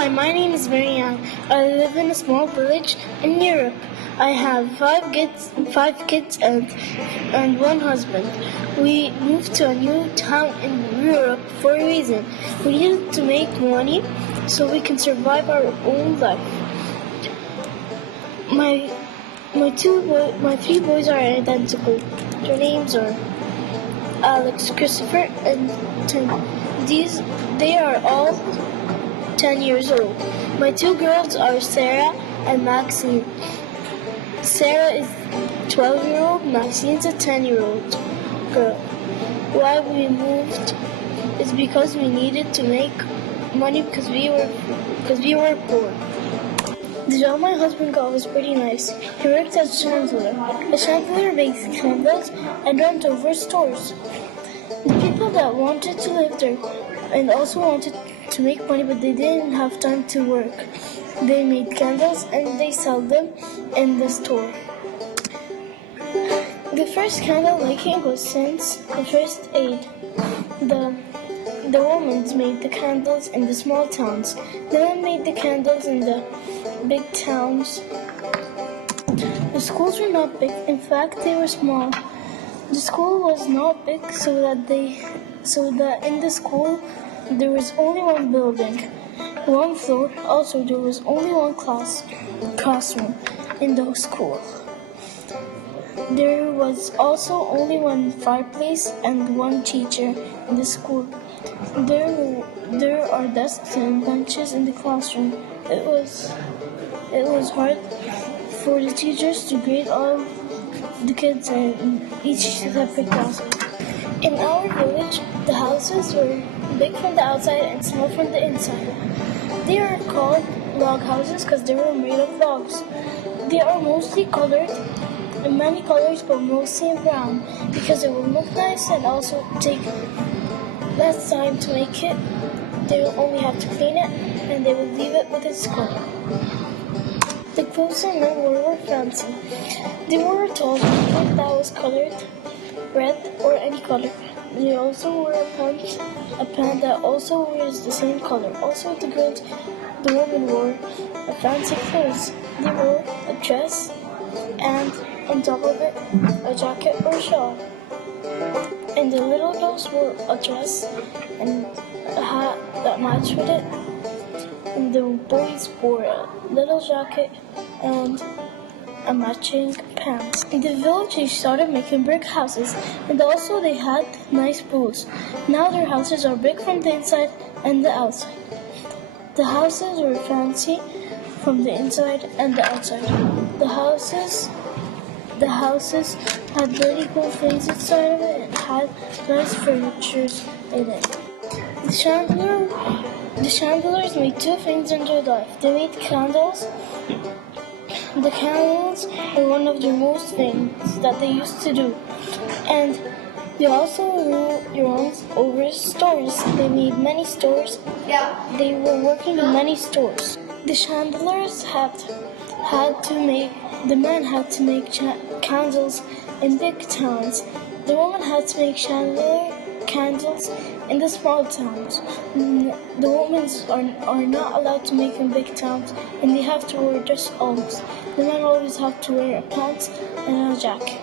Hi, my name is Marianne. I live in a small village in Europe. I have five kids and one husband. We moved to a new town in Europe for a reason. We needed to make money so we can survive our own life. My three boys are identical. Their names are Alex, Christopher, and Tim. They are all 10 years old. My two girls are Sarah and Maxine. Sarah is 12-year-old, Maxine's a 10-year-old girl. Why we moved is because we needed to make money because we were poor. The job my husband got was pretty nice. He worked as a chandler. A chandler makes candles and runs over stores. The people that wanted to live there and also wanted to make money, but they didn't have time to work. They made candles and they sell them in the store. The first candle making was since the first aid. The women made the candles in the small towns. The men made the candles in the big towns. The schools were not big. In fact, they were small. The school was not big, so that in the school there was only one building, one floor. Also, there was only one classroom in the school. There was also only one fireplace and one teacher in the school. There are desks and benches in the classroom. It was hard for the teachers to grade all the kids in each separate class. In our village, the houses were big from the outside and small from the inside. They are called log houses because they were made of logs. They are mostly colored in many colors, but mostly in brown because it will look nice and also take less time to make it. They will only have to clean it and they will leave it with its color. The clothes the men wore fancy. They wore a tall jacket that was colored red or any color. They also wore a pant that also wears the same color. Also, the women wore a fancy clothes. They wore a dress and on top of it a jacket or shawl. And the little girls wore a dress and a hat that matched with it. And the boys wore a little jacket and a matching pants. In the village, they started making brick houses, and also they had nice pools. Now their houses are big from the inside and the outside. The houses were fancy from the inside and the outside. The houses had really cool things inside of it and had nice furniture in it. The chandlers made two things in their life. They made candles. The candles were one of their most things that they used to do. And they also run over stores. They made many stores. They were working in many stores. The chandlers the men had to make candles in big towns. The women had to make candles in the small towns. The women are not allowed to make in big towns, and they have to wear dress always. The men always have to wear a pants and a jacket.